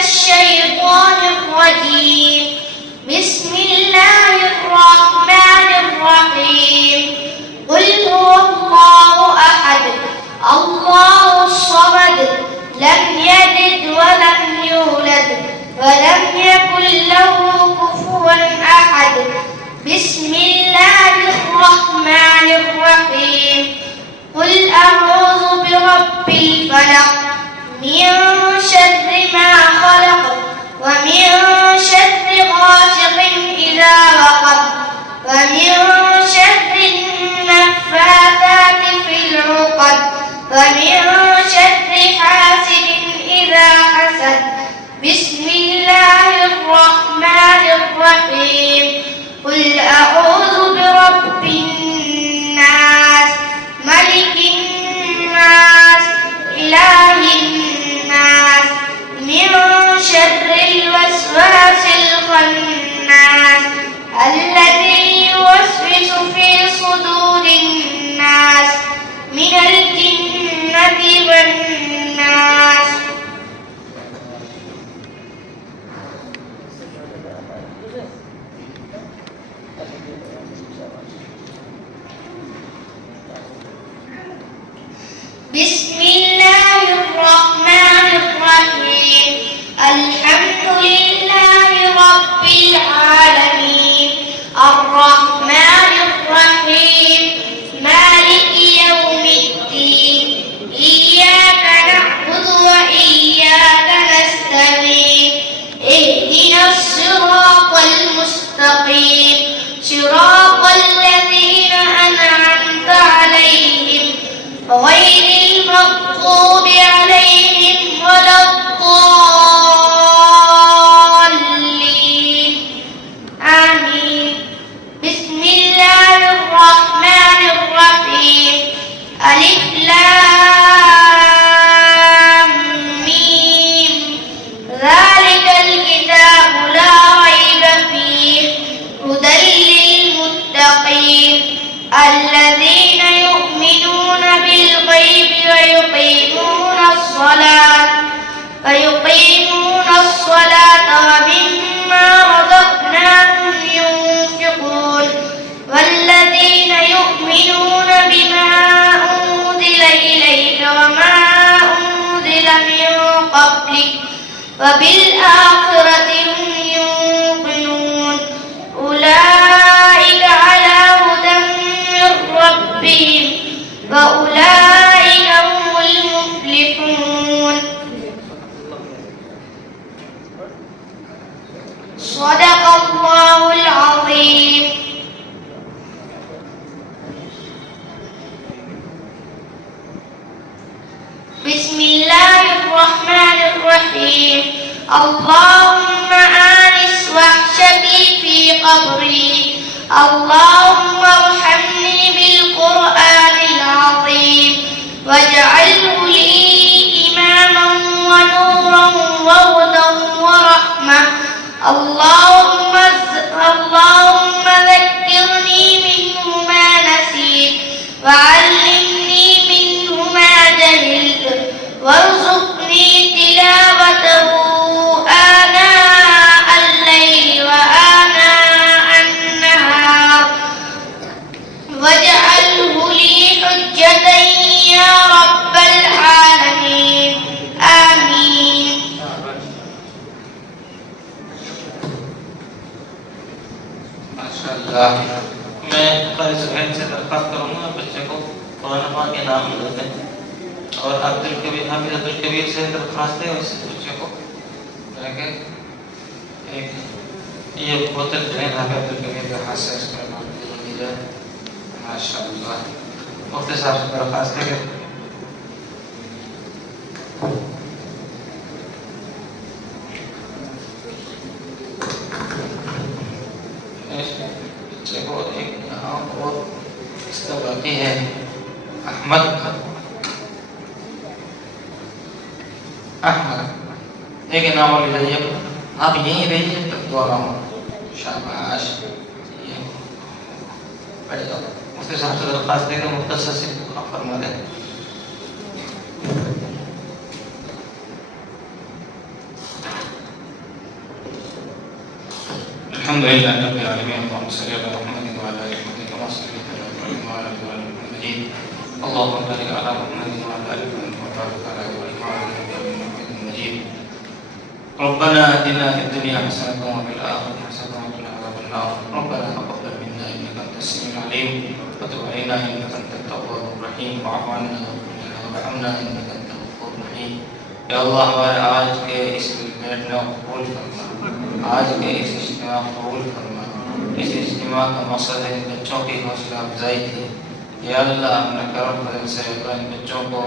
الشيطان الرجيم. بسم الله الرحمن الرحيم. قل هو الله أحد الله الصمد لم يلد ولم يولد ولم يكن له كفوا أحد. بسم الله الرحمن الرحيم. قل أعوذ برب الفلق من شر ما خلق ومن شر غاسق إذا وقب ومن شر النفاثات في العقد ومن شر حاسد إذا حسد. بسم الله الرحمن الرحيم. قل أعوذ برب الناس ملك الناس إله الناس من شر الوسواس الخناس الذي يوسوس في صدور الناس من الجنة والناس. بسم الله الرحمن الرحيم. الحمد لله رب العالمين الرحمن الرحيم مالك يوم الدين إياك نعبد وإياك نستعين اهدنا الصراط المستقيم صراط الذين أنعمت عليهم غير المغضوب عليهم ولا الضالين آمين. بسم الله الرحمن الرحيم. ألف لام ميم ذلك الكتاب لا ريب فيه هدى للمتقين الذين يؤمنون بالغيب ويقيمون الصلاة ومما رزقناهم ينفقون والذين يؤمنون بما أنزل إليك وما أنزل من قبلك وبالآخرة هم يوقنون أولئك على هدى من ربهم وأولئك هم المفلحون. صدق الله العظيم. بسم الله الرحمن الرحيم. اللهم آنس وحشتي في قبري اللهم ارحمني بالقرآن العظيم واجعله لي إماما ونورا وهدى ورحمة. اللهم ذكرني منه ما نسيت وعلمني منه ما جهلت وارزقني تلاوته آناء الليل وآناء النهار واجعله لي حجة يا رب العالمين آمين. माशाअल्लाह। मैं क़ारी सुहैल से दरख्वास्त करूँगा बच्चे को कुरान पाक के नाम लिखते हैं और अब्दुल कबीर हाफिज अब्दुल कबीर से दरख्वास्त है उस बच्चे को लेके एक ये बोतल जो है हाफिज अब्दुल कबीर के हाथ से इसका नाम लिखी जाए। माशाअल्लाह। मुफ्ती साहब से दरख्वास्त है कि बच्चे को एक नाम और इसका बाकी है अहमद एक नाम और ले जाइए आप यहीं रहिए तब दुआ शाबाश बैठ जाओ। उसके साथ से दरख्वास्त देकर मुख्तसर से फरमा दें। الحمد لله رب العالمين. اللهم صل على محمد وعلى ال محمد كما صليت على ابراهيم وعلى ال ابراهيم مجيد. اللهم بارك على محمد وعلى ال محمد وبارك على ابراهيم وعلى ال ابراهيم مجيد. ربنا اتنا في الدنيا حسنه وفي الاخره حسنه وقنا عذاب النار. ربنا تقبل منا انك انت السميع العليم وتب علينا انك انت التواب الرحيم واعف عنا وارحمنا انك انت الغفور الرحيم. یا اللہ ہمارے آج کے اس بیٹھنا قبول فرما، آج کے اس اجتماع قبول فرما. اس اجتماع کا مقصد ہے بچوں کی حوصلہ افزائی تھی. یا اللہ اپنے کرم فضل سے ان بچوں کو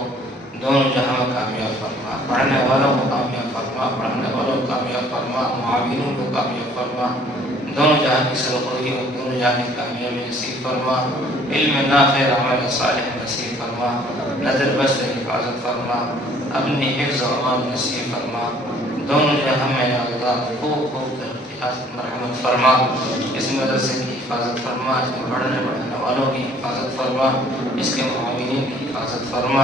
دونوں جہاں کامیاب فرما، پڑھنے والوں کو کامیاب فرما، پڑھنے والوں کو کامیاب فرما، معاونین کو کامیاب فرما، دونوں جہاں کی سرخوری اور دونوں جہاں کی کامیابی نصیب فرما. علم نافع عمل صالح نصیب فرما، نظر بس سے حفاظت فرما، اپنی حفظ و امان نصیب فرما. دونوں جہاں میں یا اللہ خوب مرحمت فرما. اس مدرسے کی حفاظت فرما، اس میں پڑھنے والوں کی حفاظت فرما، اس کے معاونین کی حفاظت فرما.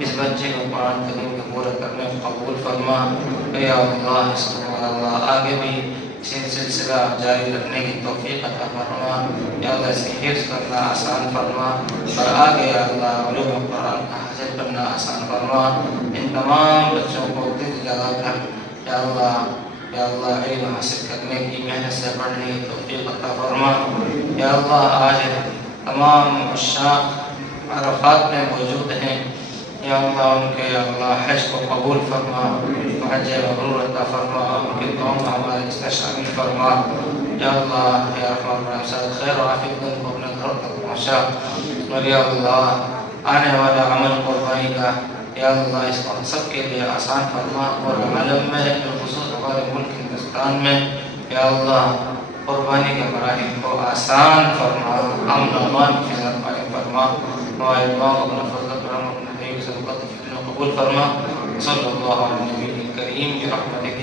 اس بچے کو قرآن کریم کو پورا کرنے کو قبول فرما. یا اللہ اس کو اللہ آگے بھی سلسلہ جاری رکھنے کی توفیق عطا فرما. یا اللہ اس کی حفظ کرنا آسان فرما اور آگے یا اللہ علوم قرآن کا حاصل کرنا آسان فرما. ان تمام بچوں کو دل لگا کر یا اللہ علم حاصل کرنے کی محنت سے پڑھنے کی توفیق عطا فرما. یا اللہ آج تمام عشاق عرفات میں موجود ہیں. یا اللہ ان کے یا اللہ حج کو قبول فرما، حج مبرور عطا فرما، ان کے قوم ہمارے اس میں شامل فرما. یا اللہ یا رحمان الرحیم خیر و عافیت ان کو اپنے گھر تک پہنچا. اور یا اللہ آنے والا عمل قربانی کا یا اللہ اس کو ہم سب کے لیے آسان فرما. اور عالم میں بالخصوص ہمارے ملک ہندوستان میں یا اللہ قربانی کے مراحل کو آسان فرما، امن و امان کی فضا قائم فرما. ہمارے دعا کو اپنا فضل کرم اپنے حبیب سے قبول فرما. صلی اللہ علیہ وسلم کریم برحمتک.